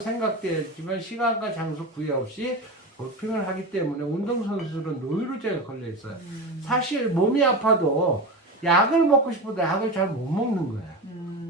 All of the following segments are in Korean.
생각되었지만 시간과 장소 구애 없이 도핑을 하기 때문에 운동선수들은 노이로제가 걸려 있어요. 사실 몸이 아파도 약을 먹고 싶어도 약을 잘 못 먹는 거예요.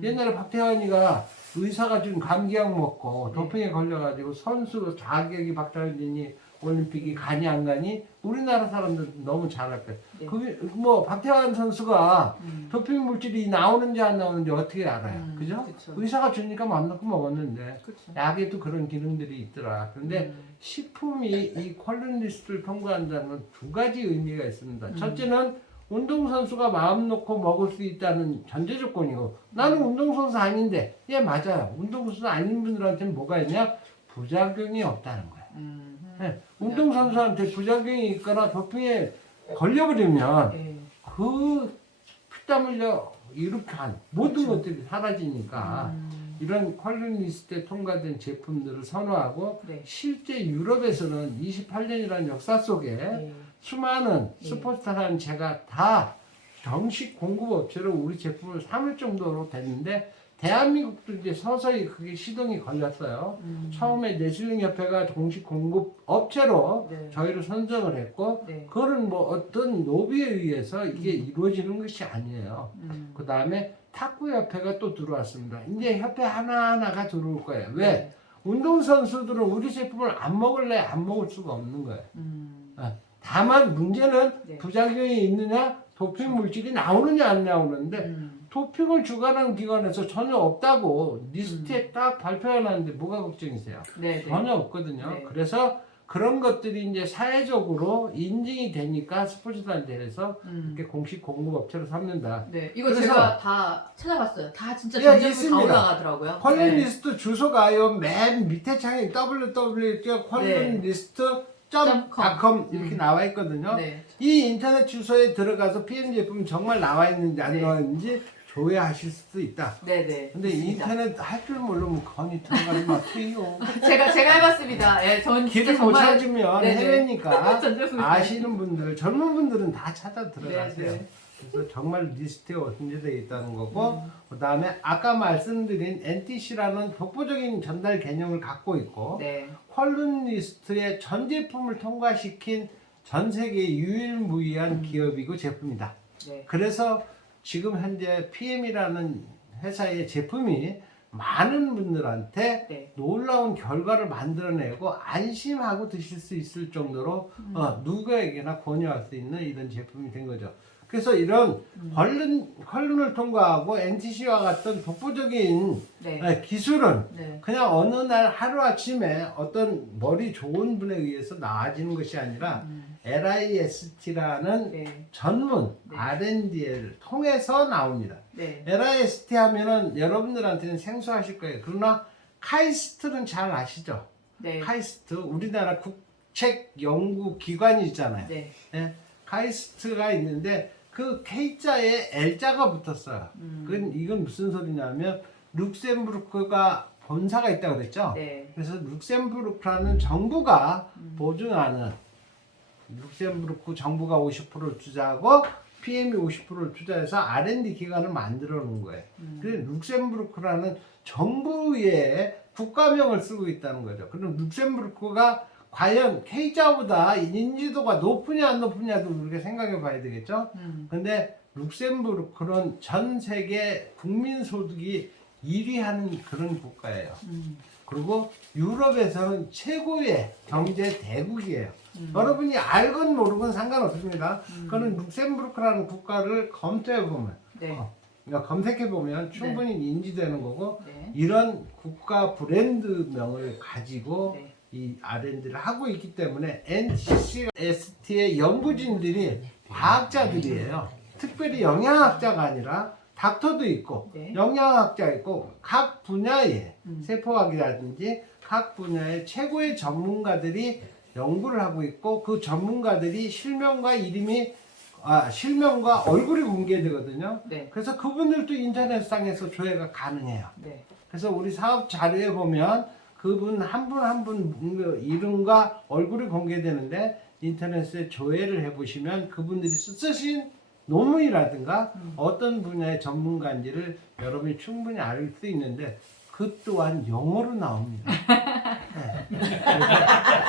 옛날에 박태환이가 의사가 준 감기약 먹고 도핑에 걸려가지고 선수 자격이 박탈되니 올림픽이 가니 안 가니 우리나라 사람들 너무 잘할 거예요. 네. 그게 뭐 박태환 선수가 도핑 물질이 나오는지 안 나오는지 어떻게 알아요? 그죠? 그쵸. 의사가 주니까 맘 놓고 먹었는데 그쵸. 약에도 그런 기능들이 있더라. 그런데 식품이 이 콜린리스트를 통과한다는 건 두 가지 의미가 있습니다. 첫째는 운동선수가 마음 놓고 먹을 수 있다는 전제 조건이고, 나는 운동선수 아닌데, 예, 맞아요. 운동선수 아닌 분들한테는 뭐가 있냐? 부작용이 없다는 거예요. 네, 운동선수한테 부작용이 있거나 도핑에 걸려버리면 네. 그 피땀 흘려 이렇게 한 모든 것들이 사라지니까 이런 퀄리니스트에 통과된 제품들을 선호하고, 네. 실제 유럽에서는 28년이라는 역사 속에 네. 수많은 스포츠타라는 제가 다 정식 공급업체로 우리 제품을 삼을 정도로 됐는데, 대한민국도 이제 서서히 그게 시동이 걸렸어요. 처음에 레슬링 협회가 공식 공급업체로 네. 저희를 선정을 했고, 네. 그거는 뭐 어떤 로비에 의해서 이게 이루어지는 것이 아니에요. 그 다음에 탁구협회가 또 들어왔습니다. 이제 협회 하나하나가 들어올 거예요. 왜? 네. 운동선수들은 우리 제품을 안 먹을래 안 먹을 수가 없는 거예요. 아, 다만 문제는 네. 부작용이 있느냐, 도핑 물질이 나오느냐 안 나오는데, 도핑을 주관하는 기관에서 전혀 없다고 리스트에 딱 발표가 나는데 뭐가 걱정이세요? 네. 전혀 없거든요. 네. 그래서 그런 것들이 이제 사회적으로 인증이 되니까 스포츠단체에서 이렇게 공식 공급업체로 삼는다. 네. 이거 그래서 제가 다 찾아봤어요. 다 진짜 예, 전제품 다 있습니다. 올라가더라고요. 퀄리니스트 주소가요 맨 밑에 창에 www.퀄리니스트.com 이렇게 나와 있거든요. 네. 이 인터넷 주소에 들어가서 PM 제품이 정말 나와 있는지 안 네. 나와 있는지 조회하실 수도 있다. 네네. 근데 인터넷 할 줄 모르면 건이 들어가지 마세요. 제가 해봤습니다. 예, 전 진짜 길을 못 정말 찾으면 네네. 해외니까 전제품이 아시는 분들, 젊은 분들은 다 찾아 들어가세요. 네네. 그래서 정말 리스트에 언제되어 있다는 거고, 그 다음에 아까 말씀드린 NTC라는 독보적인 전달 개념을 갖고 있고, 네. 퀄리니스트의 전 제품을 통과시킨 전 세계 유일무이한 기업이고 제품이다. 네. 그래서 지금 현재 PM이라는 회사의 제품이 많은 분들한테 네. 놀라운 결과를 만들어내고 안심하고 드실 수 있을 정도로 누구에게나 권유할 수 있는 이런 제품이 된 거죠. 그래서 이런 컬룬을 통과하고 NTC와 같은 독보적인 네. 기술은 네. 그냥 어느 날 하루아침에 어떤 머리 좋은 분에 의해서 나아지는 것이 아니라 LIST라는 네. 전문 네. R&D를 통해서 나옵니다. 네. LIST 하면은 여러분들한테는 생소하실 거예요. 그러나 카이스트는 잘 아시죠? 네. 카이스트 우리나라 국책 연구 기관이 있잖아요. 네. 예, 카이스트가 있는데 그 K자에 L자가 붙었어요. 이건 무슨 소리냐면 룩셈부르크가 본사가 있다고 그랬죠. 네. 그래서 룩셈부르크라는 정부가 보증하는, 룩셈부르크 정부가 50%를 투자하고 PM이 50%를 투자해서 R&D 기관을 만들어 놓은 거예요. 그래서 룩셈부르크라는 정부의 국가명을 쓰고 있다는 거죠. 그럼 룩셈부르크가 과연 K자보다 인지도가 높으냐 안 높으냐도 우리가 생각해 봐야 되겠죠. 근데 룩셈부르크는 전 세계 국민 소득이 1위 하는 그런 국가예요. 그리고 유럽에서는 최고의 경제 대국이에요. 여러분이 알건 모르건 상관없습니다. 그거는 룩셈부르크라는 국가를 검토해 보면, 네. 그러니까 검색해 보면 충분히 인지되는 거고, 네. 이런 국가 브랜드명을 가지고 네. 이 R&D를 하고 있기 때문에 NTC, ST의 연구진들이 과학자들이에요. 특별히 영양학자가 아니라 닥터도 있고 네. 영양학자 있고 각 분야의 세포학이라든지 각 분야의 최고의 전문가들이 연구를 하고 있고, 그 전문가들이 실명과 실명과 얼굴이 공개되거든요. 네. 그래서 그분들도 인터넷상에서 조회가 가능해요. 네. 그래서 우리 사업 자료에 보면 그분 한 분 한 분 이름과 얼굴이 공개되는데, 인터넷에 조회를 해보시면 그분들이 쓰신 논문이라든가 어떤 분야의 전문가인지를 여러분이 충분히 알 수 있는데, 그 또한 영어로 나옵니다. 네.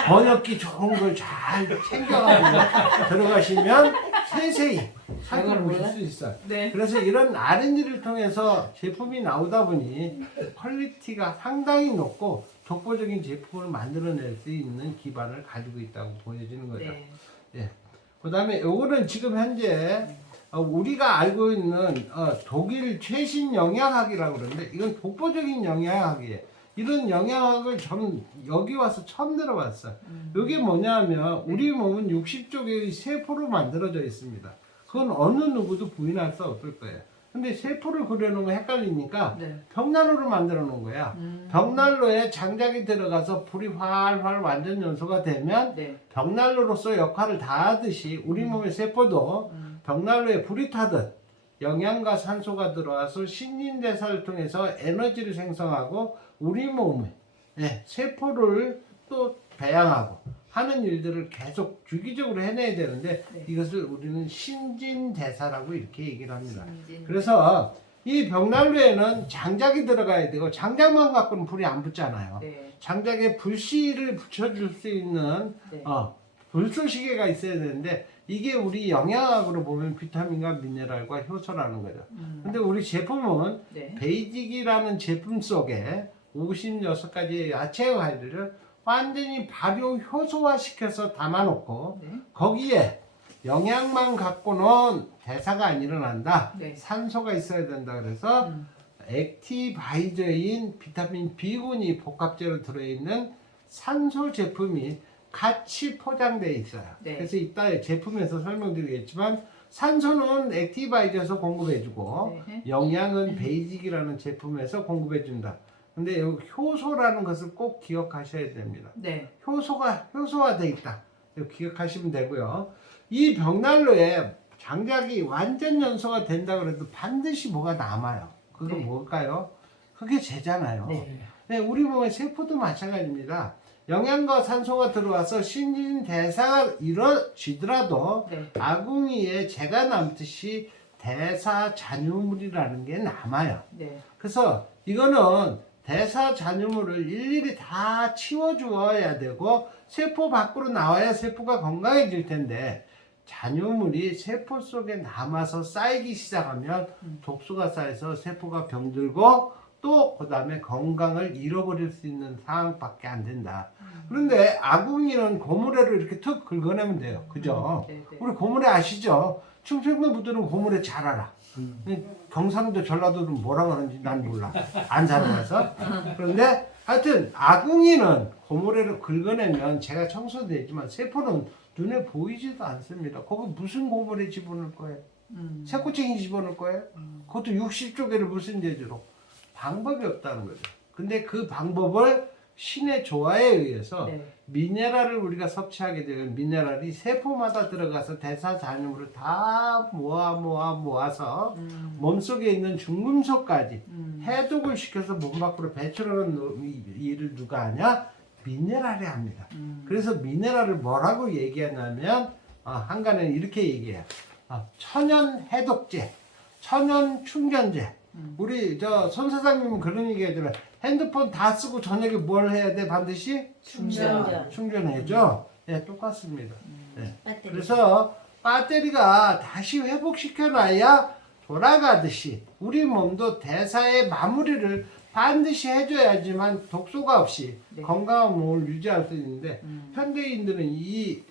번역기 좋은 걸 잘 챙겨가지고 들어가시면 세세히 살펴보실 수 있어요. 네. 그래서 이런 R&D를 통해서 제품이 나오다 보니 퀄리티가 상당히 높고 독보적인 제품을 만들어낼 수 있는 기반을 가지고 있다고 보여지는 거죠. 네. 예. 그다음에 요거는 지금 현재 우리가 알고 있는 독일 최신 영양학이라고 그러는데 이건 독보적인 영양학이에요. 이런 영양학을 저는 여기 와서 처음 들어봤어요. 이게 뭐냐면 우리 몸은 60조 개의 세포로 만들어져 있습니다. 그건 어느 누구도 부인할 수 없을 거예요. 근데 세포를 그려놓으면 헷갈리니까 네. 벽난로를 만들어 놓은 거야. 벽난로에 장작이 들어가서 불이 활활 완전 연소가 되면 네. 벽난로로서 역할을 다하듯이 우리 몸의 세포도 벽난로에 불이 타듯 영양과 산소가 들어와서 신진대사를 통해서 에너지를 생성하고 우리 몸에 세포를 또 배양하고 하는 일들을 계속 주기적으로 해내야 되는데 네. 이것을 우리는 신진대사라고 이렇게 얘기를 합니다. 신진. 그래서 이 벽난로에는 장작이 들어가야 되고 장작만 갖고는 불이 안 붙잖아요. 네. 장작에 불씨를 붙여줄 수 있는 네. 불쏘시개가 있어야 되는데 이게 우리 영양학으로 보면 비타민과 미네랄과 효소라는 거죠. 근데 우리 제품은 네. 베이직이라는 제품 속에 56가지의 야채 과일들을 완전히 발효 효소화 시켜서 담아놓고 네. 거기에 영양만 갖고는 대사가 안 일어난다. 네. 산소가 있어야 된다. 그래서 액티바이저인 비타민 B군이 복합제로 들어있는 산소 제품이 같이 포장되어 있어요. 네. 그래서 이따 제품에서 설명드리겠지만 산소는 액티바이저에서 공급해주고 네. 영양은 베이직이라는 제품에서 공급해준다. 근데 여기 효소라는 것을 꼭 기억하셔야 됩니다. 네. 효소가 효소화되어 있다. 이거 기억하시면 되고요. 이 벽난로에 장작이 완전 연소가 된다 그래도 반드시 뭐가 남아요. 그거 네. 뭘까요? 그게 재잖아요. 네. 네, 우리 몸의 세포도 마찬가지입니다. 영양과 산소가 들어와서 신진대사가 이루어지더라도 네. 아궁이에 재가 남듯이 대사 잔유물이라는 게 남아요. 네. 그래서 이거는 대사 잔유물을 일일이 다 치워주어야 되고 세포 밖으로 나와야 세포가 건강해질 텐데 잔유물이 세포 속에 남아서 쌓이기 시작하면 독소가 쌓여서 세포가 병들고 또 그 다음에 건강을 잃어버릴 수 있는 상황밖에 안 된다. 그런데 아궁이는 고무래로 이렇게 툭 긁어내면 돼요. 그죠? 네. 네. 우리 고무래 아시죠? 충청도 분들은 고무래 잘 알아. 경상도 전라도는 뭐라고 하는지 난 몰라. 안 살아봐서. 그런데 하여튼 아궁이는 고무래로 긁어내면 제가 청소되지만 세포는 눈에 보이지도 않습니다. 거기 무슨 고무래 집어넣을 거예요? 새꼬챙이 집어넣을 거예요? 그것도 60조 개를 무슨 재주로? 방법이 없다는 거죠. 근데 그 방법을 신의 조화에 의해서 네. 미네랄을 우리가 섭취하게 되면 미네랄이 세포마다 들어가서 대사 잔유물을 다 모아서 몸속에 있는 중금속까지 해독을 시켜서 몸 밖으로 배출하는 일을 누가 하냐? 미네랄이 합니다. 그래서 미네랄을 뭐라고 얘기하냐면 한간에는 이렇게 얘기해요. 천연 해독제, 천연 충전제. 우리 손 사장님은 그런 얘기 하잖아요. 핸드폰 다 쓰고 저녁에 뭘 해야 돼? 반드시 충전해줘. 네, 똑같습니다. 네. 배터리. 그래서 배터리가 다시 회복시켜놔야 돌아가듯이 우리 몸도 대사의 마무리를 반드시 해줘야지만 독소가 없이 네. 건강한 몸을 유지할 수 있는데 현대인들은 이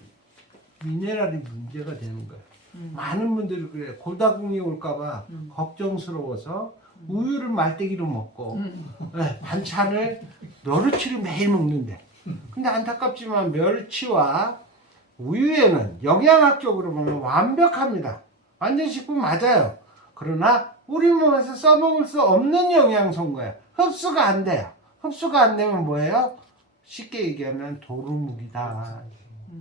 미네랄이 문제가 되는 거예요. 많은 분들이 그래요. 골다공이 올까봐 걱정스러워서 우유를 말대기로 먹고 네, 반찬을 멸치를 매일 먹는데 근데 안타깝지만 멸치와 우유에는 영양학적으로 보면 완벽합니다. 완전 식품 맞아요. 그러나 우리 몸에서 써먹을 수 없는 영양소인 거예요. 흡수가 안 돼요. 흡수가 안 되면 뭐예요? 쉽게 얘기하면 도루묵이다.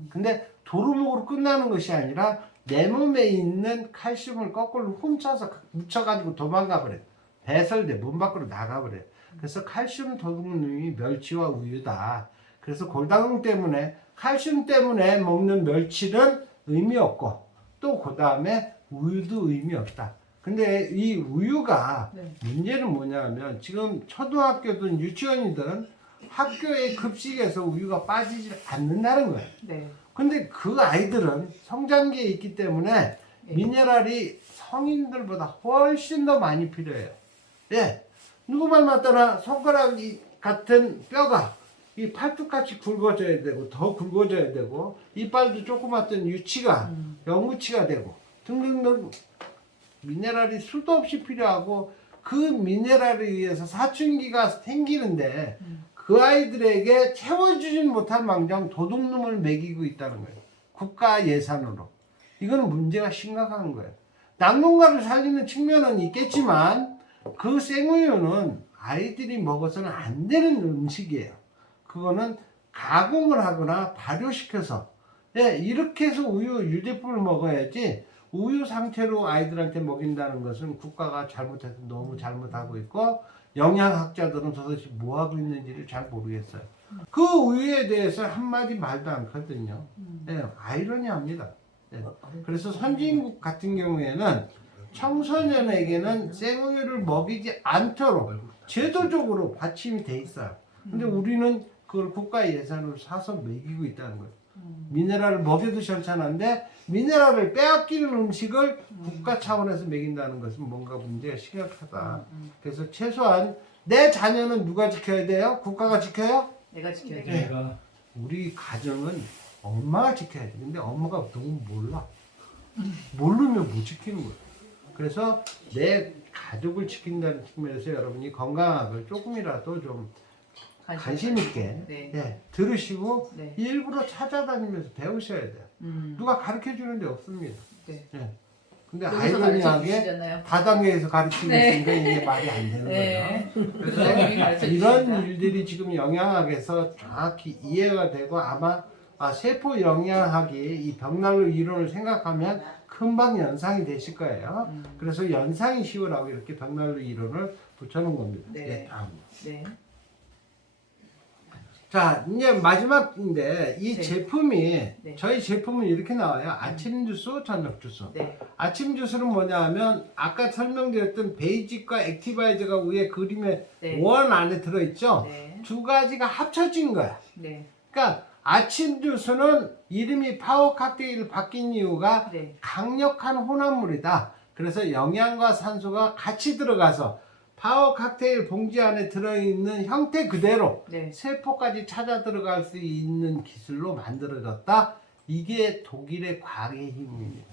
근데 도루묵으로 끝나는 것이 아니라 내 몸에 있는 칼슘을 거꾸로 훔쳐서 묻혀가지고 도망가 버려요. 배설돼 몸 밖으로 나가버려요. 그래서 칼슘 도둑놈이 멸치와 우유다. 그래서 골다공 때문에 칼슘 때문에 먹는 멸치는 의미 없고 또 그 다음에 우유도 의미 없다. 근데 이 우유가 네. 문제는 뭐냐면 지금 초등학교든 유치원이든 학교의 급식에서 우유가 빠지지 않는다는 거예요. 네. 근데 그 아이들은 성장기에 있기 때문에 네. 미네랄이 성인들보다 훨씬 더 많이 필요해요. 예. 누구 말 맞더라 손가락 같은 뼈가 이 팔뚝같이 굵어져야 되고 더 굵어져야 되고 이빨도 조그맣던 유치가 영구치가 되고 등등등 미네랄이 수도 없이 필요하고 그 미네랄에 의해서 사춘기가 생기는데 그 아이들에게 채워주진 못한 망정 도둑놈을 먹이고 있다는 거예요. 국가 예산으로. 이거는 문제가 심각한 거예요. 낙농가를 살리는 측면은 있겠지만 그 생우유는 아이들이 먹어서는 안 되는 음식이에요. 그거는 가공을 하거나 발효시켜서 이렇게 해서 우유 유제품을 먹어야지 우유 상태로 아이들한테 먹인다는 것은 국가가 잘못해서 너무 잘못하고 있고 영양학자들은 도대체 뭐하고 있는지를 잘 모르겠어요. 그 우유에 대해서 한마디 말도 않거든요. 아이러니합니다. 그래서 선진국 같은 경우에는 청소년에게는 생우유를 먹이지 않도록 제도적으로 받침이 돼 있어요. 근데 우리는 그걸 국가 예산으로 사서 먹이고 있다는 거예요. 미네랄을 먹여도 괜찮은데 미네랄을 빼앗기는 음식을 국가 차원에서 먹인다는 것은 뭔가 문제가 심각하다. 그래서 최소한 내 자녀는 누가 지켜야 돼요? 국가가 지켜요? 내가 지켜야죠. 네. 우리 가정은 엄마가 지켜야 돼. 근데 엄마가 너무 몰라. 모르면 못 지키는 거예요. 그래서 내 가족을 지킨다는 측면에서 여러분이 건강학을 조금이라도 좀 관심 있게 네. 들으시고 네. 일부러 찾아다니면서 배우셔야 돼요. 누가 가르쳐 주는 데 없습니다. 네. 근데 여기서 아이러니하게 가르쳐주시잖아요. 다단계에서 가르치고 네. 있으니까 이게 말이 안 되는 네. 거예요. 교수님이 그래서 가르쳐 이런 주십니다. 일들이 지금 영양학에서 정확히 이해가 되고 아마 세포 영양학이 이 벽난로 이론을 생각하면 금방 연상이 되실 거예요. 그래서 연상이 쉬우라고 이렇게 벽난로 이론을 붙여놓은 겁니다. 네. 다음. 네. 자, 이제 마지막인데 이 네. 제품이 네. 저희 제품은 이렇게 나와요. 아침 주스, 저녁 주스. 네. 아침 주스는 뭐냐 하면 아까 설명드렸던 베이직과 액티바이저가 위에 그림에 네. 원 안에 들어있죠. 네. 두 가지가 합쳐진 거야. 네. 그러니까 아침 주스는 이름이 파워 칵테일로 바뀐 이유가 네. 강력한 혼합물이다. 그래서 영양과 산소가 같이 들어가서 파워 칵테일 봉지 안에 들어있는 형태 그대로 네. 세포까지 찾아 들어갈 수 있는 기술로 만들어졌다. 이게 독일의 과학의 힘입니다.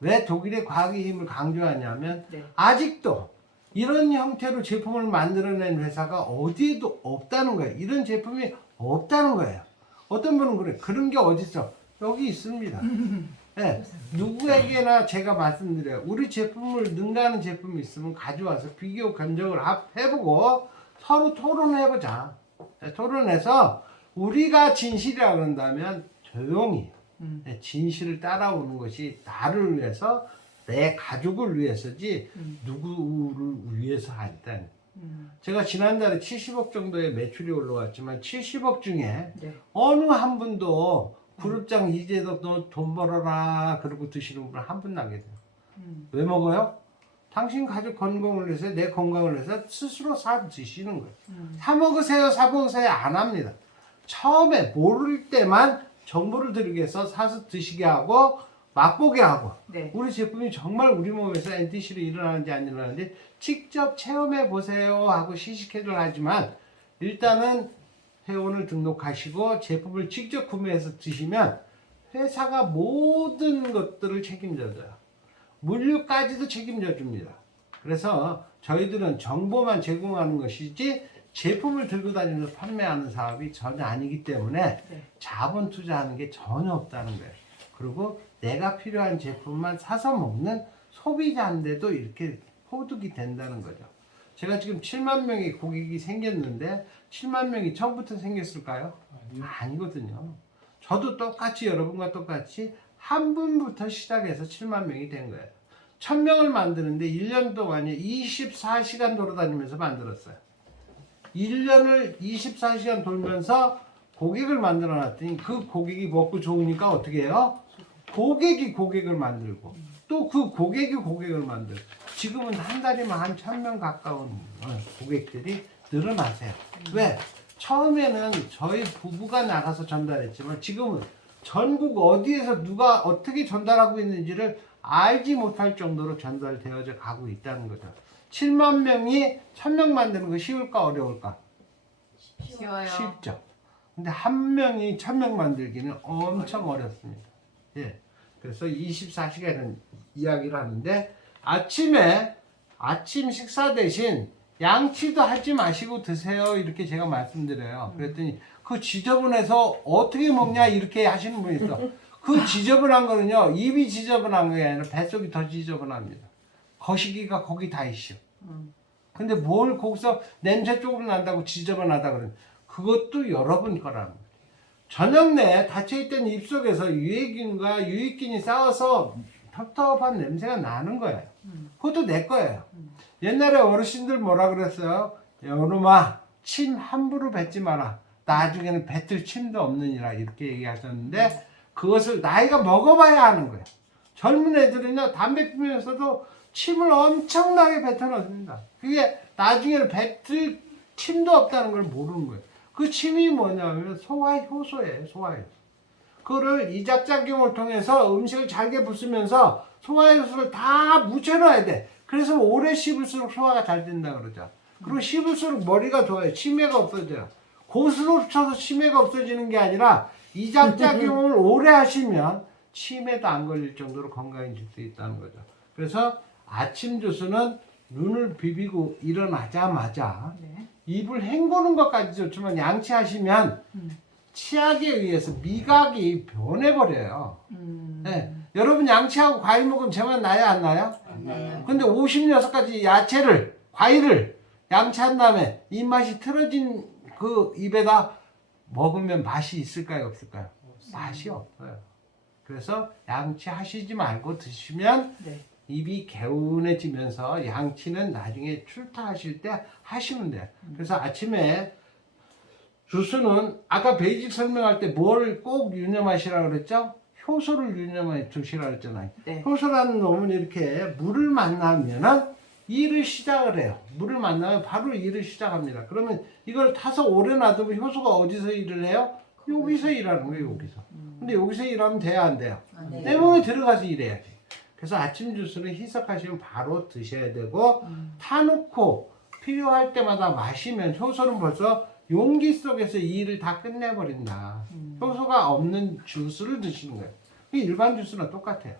왜 독일의 과학의 힘을 강조하냐면 네. 아직도 이런 형태로 제품을 만들어낸 회사가 어디에도 없다는 거예요. 이런 제품이 없다는 거예요. 어떤 분은 그래. 그런 게 어딨어? 여기 있습니다. 네, 누구에게나 제가 말씀드려요. 우리 제품을 능가하는 제품이 있으면 가져와서 비교 견적을 해보고 서로 토론해보자. 네, 토론해서 우리가 진실이라고 한다면 조용히 진실을 따라오는 것이 나를 위해서 내 가족을 위해서지 누구를 위해서 아니다. 제가 지난달에 70억 정도의 매출이 올라왔지만 70억 중에 네. 어느 한 분도 그룹장 이제도 너 돈 벌어라 그러고 드시는 분 한 분 나게 돼요. 왜 먹어요? 당신 가족 건강을 위해서 내 건강을 위해서 스스로 사 드시는 거예요. 사 먹으세요 사 먹으세요 안 합니다. 처음에 모를 때만 정보를 드리기 위해서 사서 드시게 하고 맛보게 하고 네. 우리 제품이 정말 우리 몸에서 NTC로 일어나는지 안 일어나는지 직접 체험해 보세요 하고 시식회를 하지만 일단은 회원을 등록하시고 제품을 직접 구매해서 드시면 회사가 모든 것들을 책임져줘요. 물류까지도 책임져 줍니다. 그래서 저희들은 정보만 제공하는 것이지 제품을 들고 다니면서 판매하는 사업이 전혀 아니기 때문에 네. 자본 투자하는 게 전혀 없다는 거예요. 그리고 내가 필요한 제품만 사서 먹는 소비자인데도 이렇게 소득이 된다는 거죠. 제가 지금 7만 명의 고객이 생겼는데 7만 명이 처음부터 생겼을까요? 아니거든요. 저도 똑같이 여러분과 똑같이 한 분부터 시작해서 7만 명이 된 거예요. 1000명을 만드는데 1년 동안에 24시간 돌아다니면서 만들었어요. 1년을 24시간 돌면서 고객을 만들어 놨더니 그 고객이 먹고 좋으니까 어떻게 해요? 고객이 고객을 만들고 또 그 고객이 고객을 만들어. 지금은 한 달이면 한 1,000명 가까운 고객들이 늘어나세요. 왜? 처음에는 저희 부부가 나가서 전달했지만 지금은 전국 어디에서 누가 어떻게 전달하고 있는지를 알지 못할 정도로 전달되어져 가고 있다는 거죠. 7만 명이 1,000명 만드는 거 쉬울까 어려울까? 쉬워요. 쉽죠. 근데 한 명이 1,000명 만들기는 엄청 어렵습니다. 예. 그래서 24시간은 이야기를 하는데 아침 식사 대신 양치도 하지 마시고 드세요. 이렇게 제가 말씀드려요. 그랬더니 그 지저분해서 어떻게 먹냐 이렇게 하시는 분이 있어. 그 지저분한 거는요. 입이 지저분한 게 아니라 뱃속이 더 지저분합니다. 거시기가 거기 다 있어. 근데 뭘 거기서 냄새 조금 난다고 지저분하다 그러는 그것도 여러분 거라는 거예요. 저녁 내에 닫혀있던 입속에서 유해균과 유익균이 쌓여서 텁텁한 냄새가 나는 거예요. 그것도 내 거예요. 옛날에 어르신들 뭐라 그랬어요? 여름아 침 함부로 뱉지 마라. 나중에는 뱉을 침도 없느니라 이렇게 얘기하셨는데 그것을 나이가 먹어봐야 하는 거예요. 젊은 애들은요 담배 피우면서도 침을 엄청나게 뱉어넣습니다. 그게 나중에는 뱉을 침도 없다는 걸 모르는 거예요. 그 침이 뭐냐면 소화효소예요. 소화효소. 그거를 이작작용을 통해서 음식을 잘게 부수면서 소화효소를 다 묻혀놔야 돼. 그래서 오래 씹을수록 소화가 잘 된다 그러죠. 그리고 씹을수록 머리가 좋아요. 치매가 없어져요. 고스로 쳐서 치매가 없어지는 게 아니라 이작작용을 오래 하시면 치매도 안 걸릴 정도로 건강해질 수 있다는 거죠. 그래서 아침 주스는 눈을 비비고 일어나자마자 네. 입을 헹구는 것까지 좋지만 양치하시면 치약에 의해서 미각이 변해버려요. 네. 여러분 양치하고 과일 먹으면 제맛 나요 안 나요? 네. 근데 56가지 야채를 과일을 양치한 다음에 입맛이 틀어진 그 입에다 먹으면 맛이 있을까요 없을까요? 맛이 없어요. 그래서 양치하시지 말고 드시면 네. 입이 개운해지면서 양치는 나중에 출타하실 때 하시면 돼요. 그래서 아침에 주스는 아까 베이직 설명할 때 뭘 꼭 유념하시라고 그랬죠? 효소를 유념해 두시라고 그랬잖아요. 네. 효소라는 놈은 이렇게 물을 만나면은 일을 시작을 해요. 물을 만나면 바로 일을 시작합니다. 그러면 이걸 타서 오래 놔두면 효소가 어디서 일을 해요? 여기서 일하는 거예요, 여기서. 근데 여기서 일하면 돼야 안 돼요? 네. 내 몸에 들어가서 일해야지. 그래서 아침 주스를 희석하시면 바로 드셔야 되고 타놓고 필요할 때마다 마시면 효소는 벌써 용기 속에서 이 일을 다 끝내버린다. 효소가 없는 주스를 드시는 거예요. 일반 주스랑 똑같아요.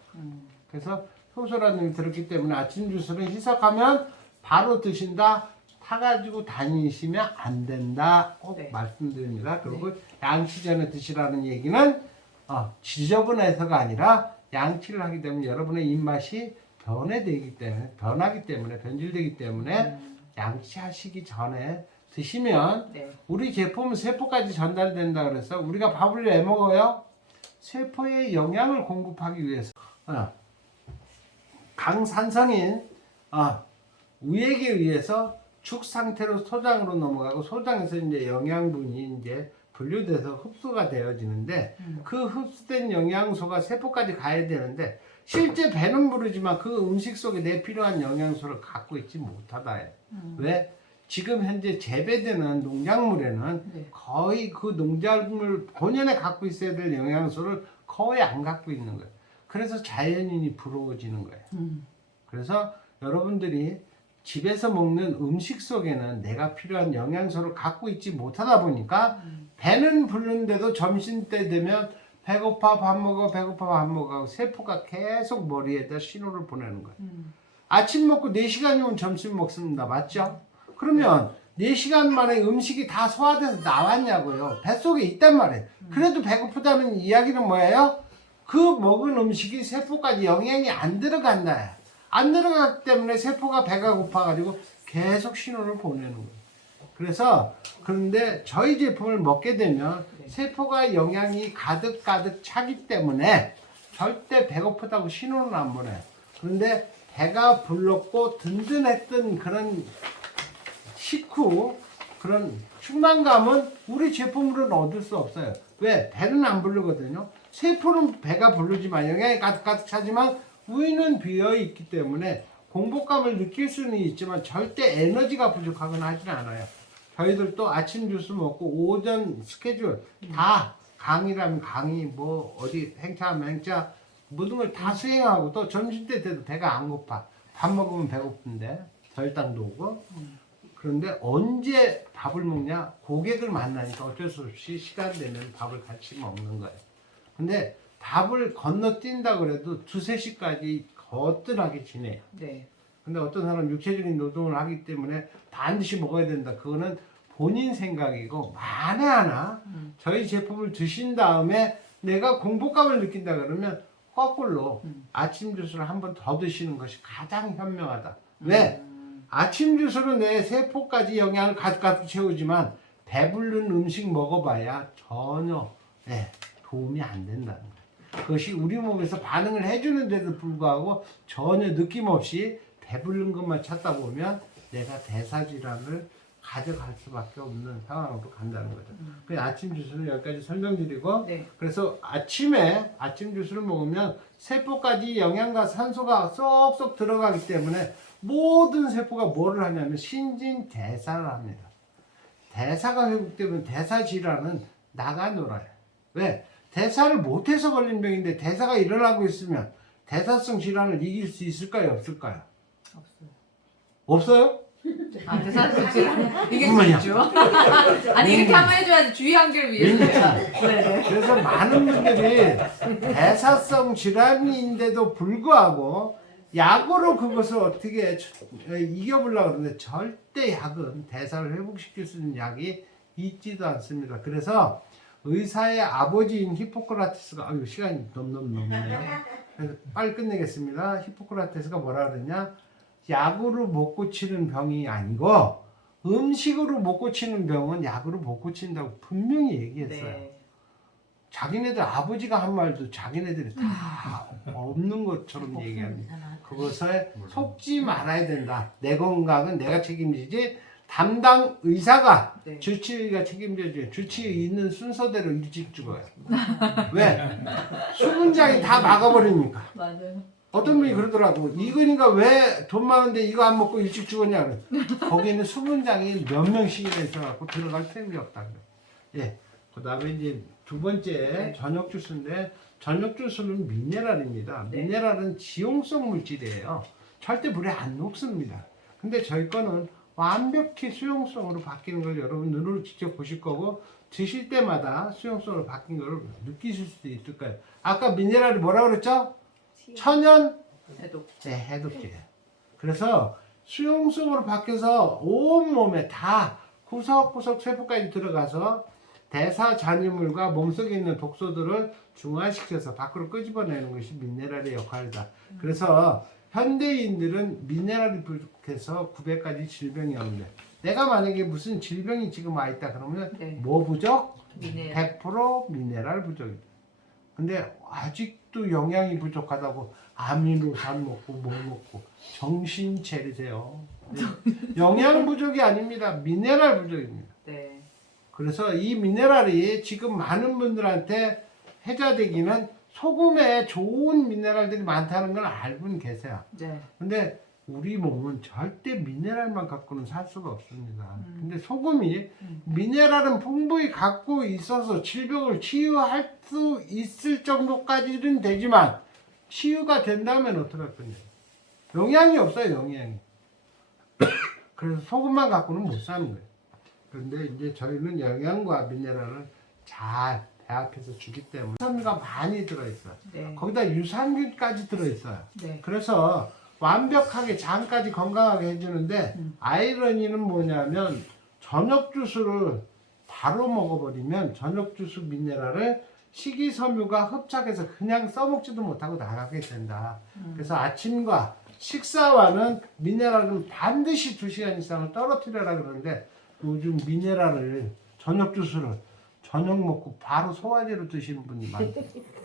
그래서 효소라는 게 들었기 때문에 아침 주스를 희석하면 바로 드신다. 타가지고 다니시면 안 된다. 꼭 네. 말씀드립니다. 그리고 양치 전에 드시라는 얘기는 지저분해서가 아니라 양치를 하기 때문에 여러분의 입맛이 변화되기 때문에 변질되기 때문에 양치하시기 전에 드시면 네. 우리 제품은 세포까지 전달된다 그래서 우리가 밥을 왜 먹어요? 세포에 영양을 공급하기 위해서. 강산성인 우액에 의해서 죽 상태로 소장으로 넘어가고 소장에서 이제 영양분이 이제 분류돼서 흡수가 되어지는데 그 흡수된 영양소가 세포까지 가야 되는데 실제 배는 부르지만 그 음식 속에 내 필요한 영양소를 갖고 있지 못하다예요. 왜? 지금 현재 재배되는 농작물에는 네. 거의 그 농작물 본연에 갖고 있어야 될 영양소를 거의 안 갖고 있는 거예요. 그래서 자연인이 부러워지는 거예요. 그래서 여러분들이 집에서 먹는 음식 속에는 내가 필요한 영양소를 갖고 있지 못하다 보니까 배는 부르는데도 점심때 되면 배고파 밥 먹어 배고파 밥 먹어 하고 세포가 계속 머리에다 신호를 보내는 거예요. 아침 먹고 4시간이면 점심 먹습니다. 맞죠? 그러면 4시간 만에 음식이 다 소화돼서 나왔냐고요. 뱃속에 있단 말이에요. 그래도 배고프다는 이야기는 뭐예요? 그 먹은 음식이 세포까지 영양이 안 들어간다. 안 들어가기 때문에 세포가 배가 고파가지고 계속 신호를 보내는 거예요. 그래서 그런데 저희 제품을 먹게 되면 세포가 영양이 가득 차기 때문에 절대 배고프다고 신호는 안 보내요. 그런데 배가 불렀고 든든했던 그런 식후 그런 충만감은 우리 제품으로는 얻을 수 없어요. 왜? 배는 안 부르거든요. 세포는 배가 부르지만 영양이 가득 차지만 위는 비어 있기 때문에 공복감을 느낄 수는 있지만 절대 에너지가 부족하거나 하진 않아요. 저희들도 아침 주스 먹고 오전 스케줄 다 강의라면 강의 뭐 어디 행차하면 행차 모든 걸 다 수행하고 또 점심때 돼도 배가 안 고파. 밥 먹으면 배고픈데 혈당도 오고 그런데 언제 밥을 먹냐? 고객을 만나니까 어쩔 수 없이 시간 되면 밥을 같이 먹는 거예요. 근데 밥을 건너뛴다 그래도 2, 3시까지 거뜬하게 지내요. 네. 근데 어떤 사람은 육체적인 노동을 하기 때문에 반드시 먹어야 된다. 그거는 본인 생각이고 만에 하나 저희 제품을 드신 다음에 내가 공복감을 느낀다 그러면 거꾸로 아침 주스를 한 번 더 드시는 것이 가장 현명하다. 왜? 아침 주스로 내 세포까지 영양을 가득 채우지만 배부른 음식 먹어봐야 전혀 도움이 안 된다는 거예요. 그것이 우리 몸에서 반응을 해주는데도 불구하고 전혀 느낌 없이 배부른 것만 찾다 보면 내가 대사질환을 가져갈 수밖에 없는 상황으로 간다는 거죠. 그 아침 주스는 여기까지 설명드리고 네. 그래서 아침에 아침 주스를 먹으면 세포까지 영양과 산소가 쏙쏙 들어가기 때문에 모든 세포가 뭐를 하냐면 신진대사를 합니다. 대사가 회복되면 대사 질환은 나가 놀아요. 왜? 대사를 못해서 걸린 병인데 대사가 일어나고 있으면 대사성 질환을 이길 수 있을까요? 없을까요? 없어요. 없어요? 아, 대사수 이게 어머냐. 있죠. 아니 이렇게 한번 해줘야지 주의 한계를 위해서. 네네. 그래서 많은 분들이 대사성 질환인데도 불구하고 약으로 그것을 어떻게 이겨보려고 그러는데 절대 약은 대사를 회복시킬 수 있는 약이 있지도 않습니다. 그래서 의사의 아버지인 히포크라테스가 시간이 넘네요. 그래서 빨리 끝내겠습니다. 히포크라테스가 뭐라 그러냐? 약으로 못 고치는 병이 아니고 음식으로 못 고치는 병은 약으로 못 고친다고 분명히 얘기했어요. 네. 자기네들 아버지가 한 말도 자기네들이 다 없는 것처럼 얘기합니다. 그것에 속지 말아야 된다. 내 건강은 내가 책임지지 담당 의사가 네. 주치의가 책임져줘요. 주치의 있는 순서대로 일찍 죽어요. 왜? 수문장이 다 막아버리니까. 맞아요. 어떤 분이 그러더라고. 이거니까 왜 돈 많은데 이거 안 먹고 일찍 죽었냐. 그래. 거기에는 수문장이 몇 명씩이나 있어갖고 들어갈 틈이 없다. 그래. 예. 그 다음에 이제 두 번째 네. 저녁 주스인데 저녁 주스는 미네랄입니다. 네. 미네랄은 지용성 물질이에요. 절대 물에 안 녹습니다. 근데 저희 거는 완벽히 수용성으로 바뀌는 걸 여러분 눈으로 직접 보실 거고 드실 때마다 수용성으로 바뀐 걸 느끼실 수도 있을 거예요. 아까 미네랄이 뭐라고 그랬죠? 천연 해독. 해독제예요. 그래서 수용성으로 바뀌어서 온몸에 다 구석구석 세포까지 들어가서 대사 잔유물과 몸속에 있는 독소들을 중화시켜서 밖으로 끄집어내는 것이 미네랄의 역할이다. 그래서 현대인들은 미네랄이 부족해서 900가지 질병이 오는데 내가 만약에 무슨 질병이 지금 와 있다 그러면 네. 뭐 부족? 미네랄. 100% 미네랄 부족이다. 근데 아직도 영양이 부족하다고 아미노산 먹고 뭐 먹고 정신 차리세요. 네. 영양 부족이 아닙니다. 미네랄 부족입니다. 네. 그래서 이 미네랄이 지금 많은 분들한테 해자되기는 소금에 좋은 미네랄들이 많다는 걸 알고는 계세요. 네. 근데 우리 몸은 절대 미네랄만 갖고는 살 수가 없습니다. 근데 소금이 미네랄은 풍부히 갖고 있어서 질병을 치유할 수 있을 정도까지는 되지만 치유가 된다면 어떡할 거냐. 영양이 없어요, 영양이. 그래서 소금만 갖고는 못 사는 거예요. 그런데 이제 저희는 영양과 미네랄을 잘 배합해서 주기 때문에 유산균가 많이 들어있어요. 네. 거기다 유산균까지 들어있어요. 네. 그래서 완벽하게 장까지 건강하게 해주는데 아이러니는 뭐냐면 저녁 주스를 바로 먹어버리면 저녁 주스 미네랄을 식이섬유가 흡착해서 그냥 써먹지도 못하고 나가게 된다. 그래서 아침과 식사와는 미네랄은 반드시 2시간 이상을 떨어뜨려라 그러는데 요즘 미네랄을 저녁 주스를 저녁 먹고 바로 소화제로 드시는 분이 많아요.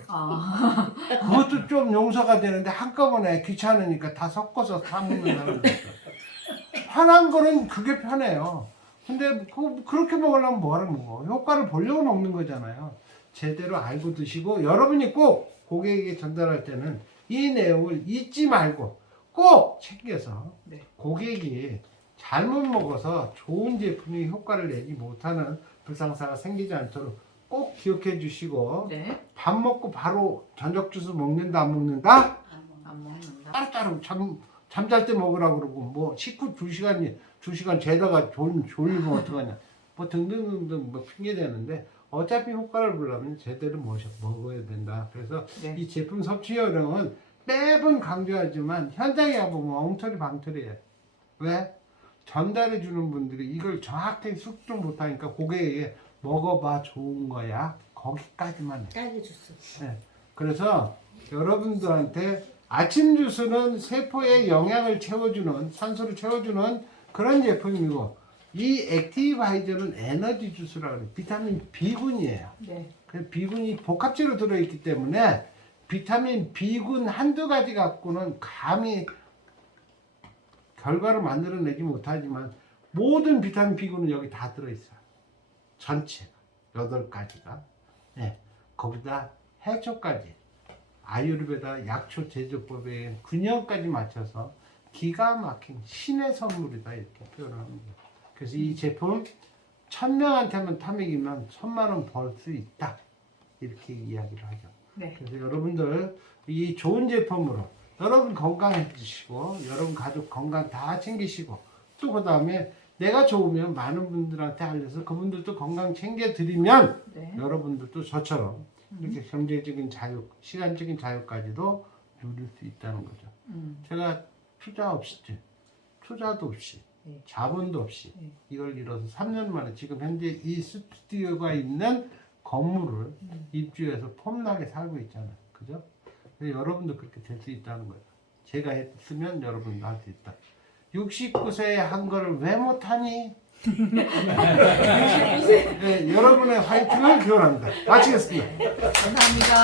아. 그것도 좀 용서가 되는데 한꺼번에 귀찮으니까 다 섞어서 사 먹는 사람들 있어요. 편한 거는 그게 편해요. 근데 그렇게 먹으려면 뭐하러 먹어? 효과를 보려고 먹는 거잖아요. 제대로 알고 드시고 여러분이 꼭 고객에게 전달할 때는 이 내용을 잊지 말고 꼭 챙겨서 네. 고객이 잘못 먹어서 좋은 제품이 효과를 내지 못하는 불상사가 생기지 않도록 꼭 기억해 주시고 네. 밥 먹고 바로 저녁 주스 먹는다 안 먹는다? 안 먹는다. 따로따로 잠잘 때 먹으라고 그러고 뭐 식후 2시간 재다가 졸리면 어떡하냐 뭐 등등등등 뭐 핑계 대는데 어차피 효과를 보려면 제대로 먹어야 된다. 그래서 네. 이 제품 섭취 요령은 매번 강조하지만 현장에 가보면 엉터리 방터리예요. 왜? 전달해 주는 분들이 이걸 정확하게 숙지를 못하니까 고객에게 먹어봐 좋은 거야 거기까지만 해. 딸기 주스. 네. 그래서 여러분들한테 아침 주스는 세포에 영양을 채워주는 산소를 채워주는 그런 제품이고 이 액티바이저는 에너지 주스라고 해요. 비타민 B군이에요. 네. 그 B군이 복합제로 들어있기 때문에 비타민 B군 한두 가지 갖고는 감히 결과를 만들어내지 못하지만 모든 비타민 B군은 여기 다 들어있어요. 전체 8가지가. 네. 거기다 해초까지 아유르베다 약초 제조법의 균형까지 맞춰서 기가 막힌 신의 선물이다 이렇게 표현합니다. 그래서 이 제품 1000명한테만 탐익이면 1000만원 벌 수 있다 이렇게 이야기를 하죠. 네. 그래서 여러분들 이 좋은 제품으로 여러분 건강해지시고 여러분 가족 건강 다 챙기시고 또 그 다음에 내가 좋으면 많은 분들한테 알려서 그분들도 건강 챙겨드리면 네. 여러분들도 저처럼 이렇게 경제적인 자유, 시간적인 자유까지도 누릴 수 있다는 거죠. 제가 투자도 없이 네. 자본도 없이 네. 이걸 이뤄서 3년 만에 지금 현재 이 스튜디오가 있는 건물을 입주해서 폼나게 살고 있잖아요. 그죠? 그래서 여러분도 그렇게 될 수 있다는 거예요. 제가 했으면 여러분도 할 수 있다. 69세에 한 거를 왜 못하니? 69세. 네, 여러분의 화이팅을 기원합니다. 마치겠습니다. 감사합니다.